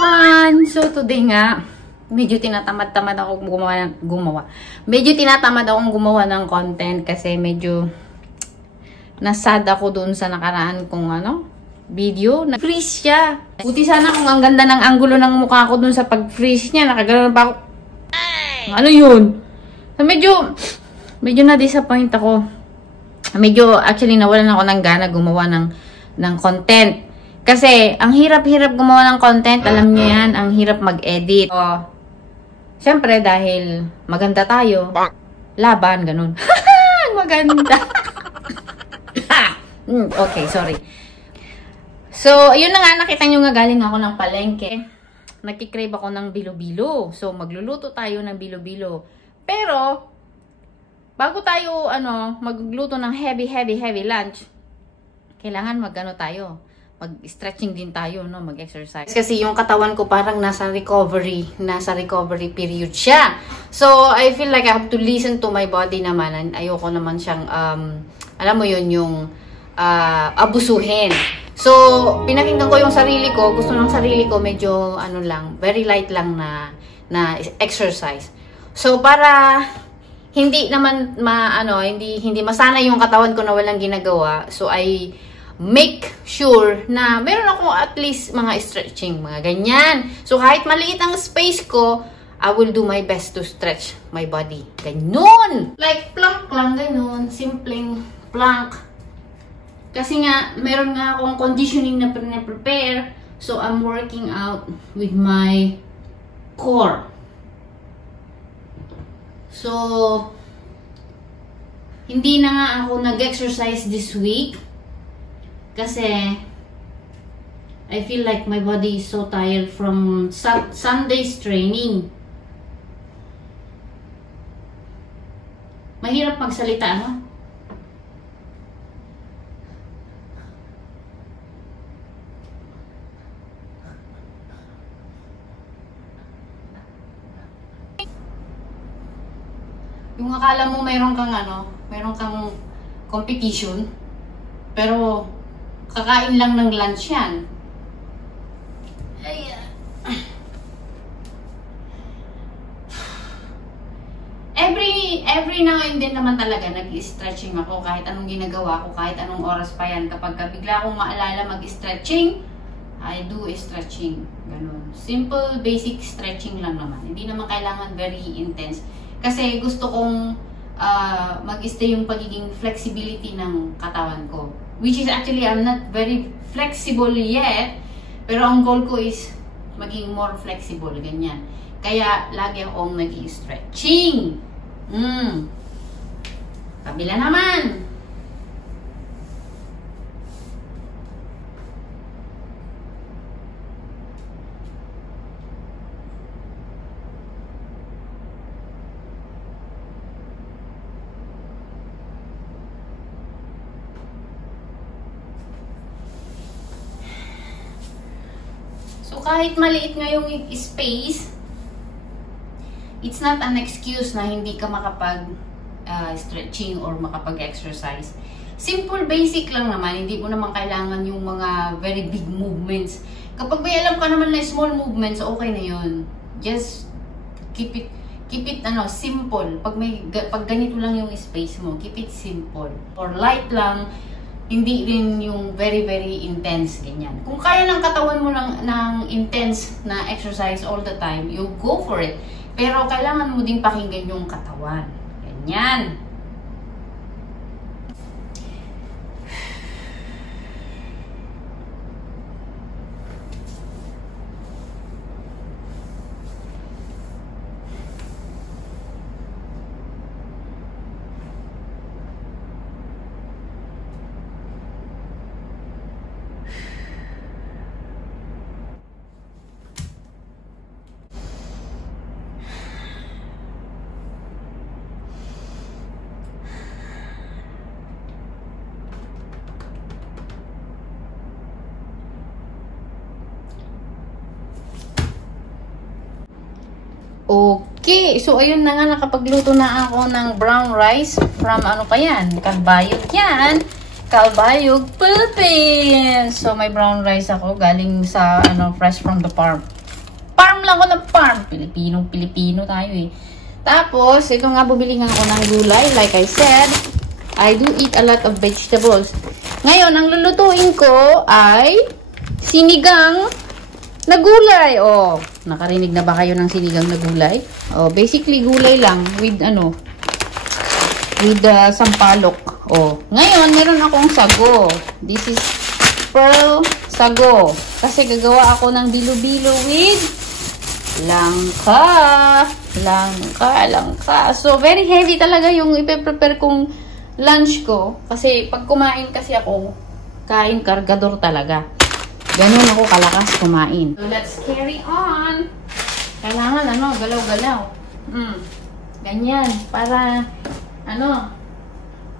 everyone! So today nga, medyo tinatamad-tamad ako gumawa. Medyo tinatamad akong gumawa ng content kasi medyo nasad ako doon sa nakaraan kong video. Na-freeze siya. Buti sana kung ang ganda ng angulo ng mukha ko doon sa pag-freeze niya. Nakaganoon pa ako. Ano yun? So, medyo na-disappoint ako. Medyo actually nawalan ako ng gana gumawa ng content. Kasi, ang hirap-hirap gumawa ng content, alam niyo yan, ang hirap mag-edit. So, syempre, dahil maganda tayo, laban, ganun. Maganda. Okay, sorry. So, ayun na nga, nakita nyo nga galing ako ng palengke. Nagkikrave ako ng bilo-bilo. So, magluluto tayo ng bilo-bilo. Pero, bago tayo, magluto ng heavy lunch, kailangan mag-stretching din tayo, no? Mag-exercise. Kasi yung katawan ko parang nasa recovery period siya. So, I feel like I have to listen to my body naman. Ayoko naman siyang, alam mo yun, yung abusuhin. So, pinakinggan ko yung sarili ko. Gusto ng sarili ko medyo, very light lang na exercise. So, para hindi naman, hindi masana yung katawan ko na walang ginagawa. So, I make sure na meron ako at least mga stretching, mga ganyan. So, kahit maliit ang space ko, I will do my best to stretch my body. Ganun! Like, plank lang, ganun. Simpleng plank. Kasi nga, meron nga akong conditioning na prepare. So, I'm working out with my core. So, hindi na nga ako nag-exercise this week. Kasi, I feel like my body is so tired from Sunday's training. Mahirap magsalita, no? Yung akala mo mayroon kang competition, pero kakain lang ng lunch yan. Every now and then naman talaga nag-stretching ako kahit anong ginagawa ko, kahit anong oras pa yan. Kapag bigla akong maalala mag-stretching, I do stretching. Ganun. Simple, basic stretching lang naman. Hindi naman kailangan very intense. Kasi gusto kong mag-stay yung pagiging flexibility ng katawan ko. Which is actually, I'm not very flexible yet. Pero ang goal ko is maging more flexible. Ganyan. Kaya, lagi akong nag-i-stretching. Kabila naman. So, kahit maliit nga yung space, it's not an excuse na hindi ka makapag-stretching or makapag-exercise. Simple, basic lang naman. Hindi mo naman kailangan yung mga very big movements. Kapag may alam ka naman na small movements, okay na yun. Just keep it simple. Pag ganito lang yung space mo, keep it simple. Or light lang. Hindi rin yung very, very intense, ganyan. Kung kaya ng katawan mo ng intense na exercise all the time, you go for it. Pero kailangan mo ding pakinggan yung katawan. Ganyan. Okay, so ayun na nga, nakapagluto na ako ng brown rice from Calbayog yan. Calbayog, Philippines. So may brown rice ako galing sa fresh from the Nag-farm lang ako ng farm. Pilipino tayo eh. Tapos, ito nga, bumili nga ako ng gulay. Like I said, I do eat a lot of vegetables. Ngayon, ang lulutuin ko ay sinigang na gulay. Oh, nakarinig na ba kayo ng sinigang na gulay? Oh, basically gulay lang with sampalok. Oh, ngayon meron akong sago. This is pearl sago. Kasi gagawa ako ng bilo-bilo with langka. So, very heavy talaga yung ipe-prepare kong lunch ko. Kasi pag kumain kasi ako, kain kargador talaga. Ganun ako kalakas kumain. So, let's carry on. Kailangan, galaw-galaw. Ganyan. Para,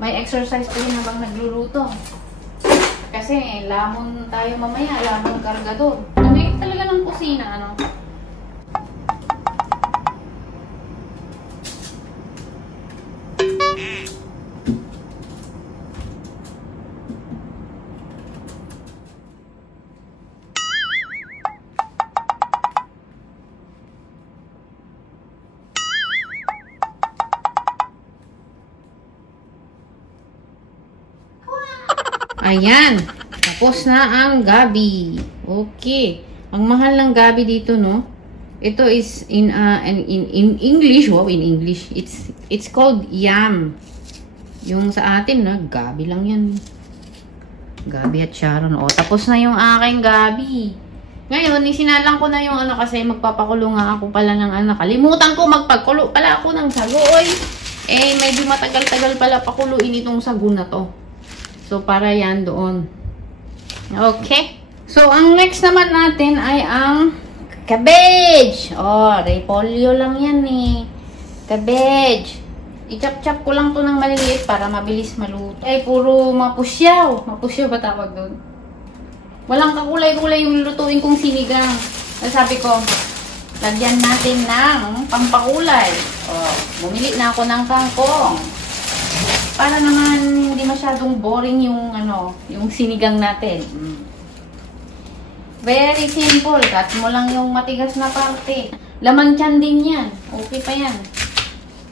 may exercise pa rin habang nagluluto. Kasi, lamon tayo mamaya. Lamon kargador. May talaga ng kusina, Ayan. Tapos na ang gabi. Okay. Ang mahal ng gabi dito, no? Ito is in English. Wow, in English. It's called yam. Yung sa atin, no? Gabi lang yan. Gabi at Sharon. O, tapos na yung aking gabi. Ngayon, isinalang ko na yung kasi magpapakulo nga ako pala ng Kalimutan ko magpakulo pala ako ng sago. Oy. Medyo matagal-tagal pala pakuluin itong sago na to. So, para yan doon. Okay. So, ang next naman natin ay ang cabbage. Oh, repolyo lang yan eh. Cabbage. I-chop-chop ko lang to ng maliliit para mabilis maluto. Puro mapusyaw. Mapusyaw ba tawag doon? Walang kakulay-kulay yung lutuin kong sinigang. Sabi ko, lagyan natin ng pampakulay. Oh, bumili na ako ng kangkong. Para naman hindi masyadong boring yung yung sinigang natin. Very simple. Cut mo lang yung matigas na parte. Laman tiyan din yan. Okay pa yan.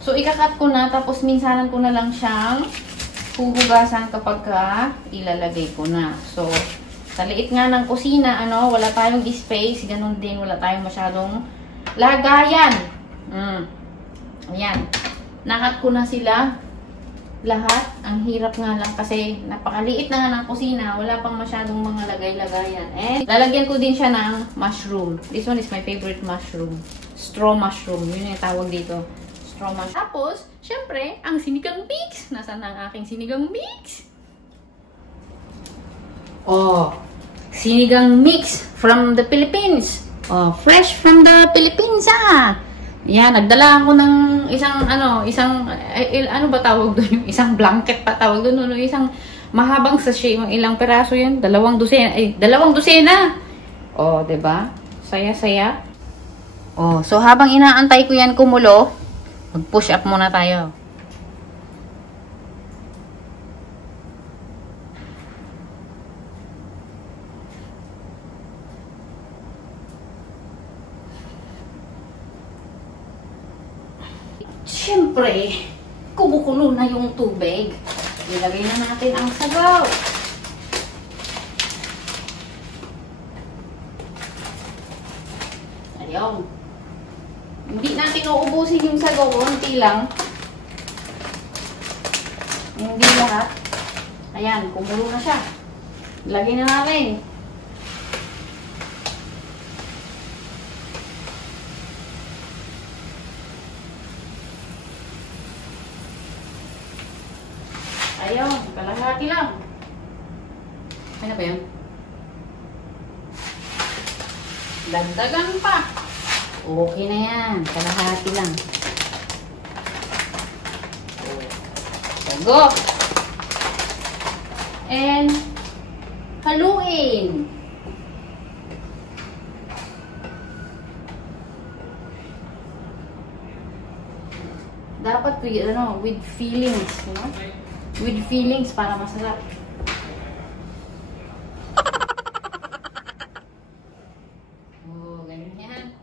So, ikakat ko na. Tapos, minsanan ko na lang siyang huhugasan kapag ilalagay ko na. So, sa liit nga ng kusina, wala tayong space. Ganun din. Wala tayong masyadong lagayan. Ayan. Nakat ko na sila. Lahat. Ang hirap nga lang kasi napakaliit na nga ng kusina. Wala pang masyadong mga lagay-lagayan. Lalagyan ko din siya ng mushroom. This one is my favorite mushroom. Straw mushroom. Yun yung tawag dito. Straw mushroom. Tapos, syempre, ang sinigang mix. Nasaan ang aking sinigang mix? Oh, sinigang mix from the Philippines. Oh, fresh from the Philippines Yan, nagdala ako ng isang ba tawag doon? Isang blanket pa tawag doon. Isang mahabang sachet. Ilang peraso yan? 2 dosena. 2 dosena! Oh, diba? Saya-saya. Oh, so habang inaantay ko yan kumulo, mag-push up muna tayo. Siyempre, kumukulo na yung tubig. Ilagay na natin ang sabaw. Ayun. Hindi natin uubusin yung sabaw. Unti lang. Hindi lahat. Ayan, kumulo na siya. Ilagay na natin. Ayun, kalahati lang. Ano ba yun? Dagdagan pa. Okay na yan. Kalahati lang. Sago. And haluin. Dapat with feelings, with feelings para masarap. Oh, ganyan.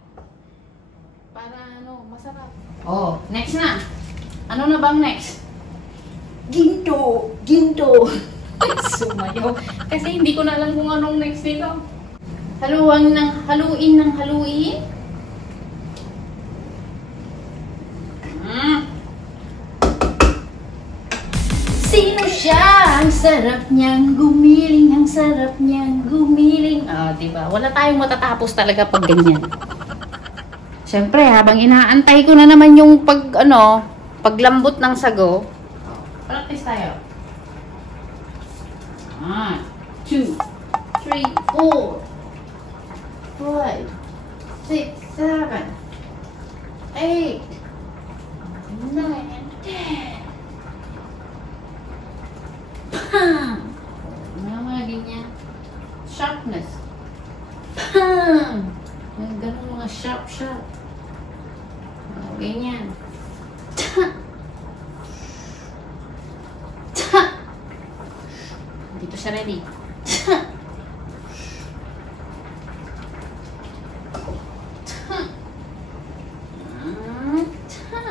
Ano na bang next? Ginto! Ginto! Sumayaw. Kasi hindi ko na alam kung anong next nito. Haluin ng haluin. Sino siya? Ang sarap niyang gumiling. Ang sarap niyang gumiling. Diba? Wala tayong matatapos talaga pag ganyan. Siyempre, habang inaantay ko na naman yung paglambot ng sago, practice tayo. 1, 2, 3, 4, 5, 6, 7, 8, 9, and 10. Pam! Mga ganyan. Sharpness. Pam! Ganun mga sharp. Ganyan. Ta! Ta! Dito siya ready. Ta! Ta! Ta!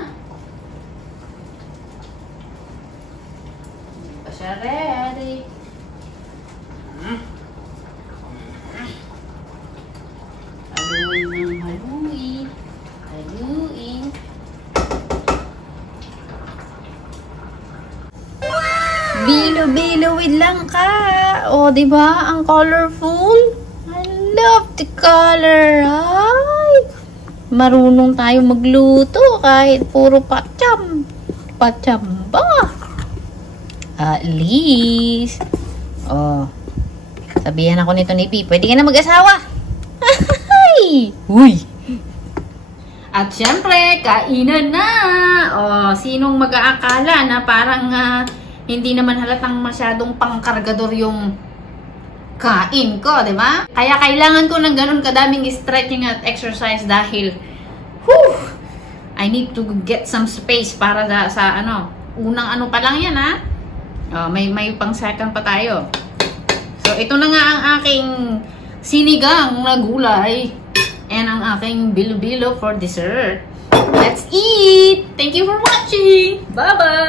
Dito siya ready. Haluin. Bilo-biluin lang ka. O, diba? Ang colorful. I love the color. Ay! Marunong tayo magluto kahit puro pacham. Pachamba. At least. Oh. Sabihan ako nito ni Pi. Pwede ka na mag-asawa. Uy! At syempre, kainan na! Sinong mag-aakala na parang hindi naman halatang masyadong pangkargador yung kain ko, di ba? Kaya kailangan ko ng ganun kadaming stretching at exercise dahil I need to get some space para sa unang pa lang yan, ha? May pang second pa tayo. So, ito na nga ang aking sinigang na gulay and ang aking bilo-bilo for dessert. Let's eat! Thank you for watching! Bye-bye!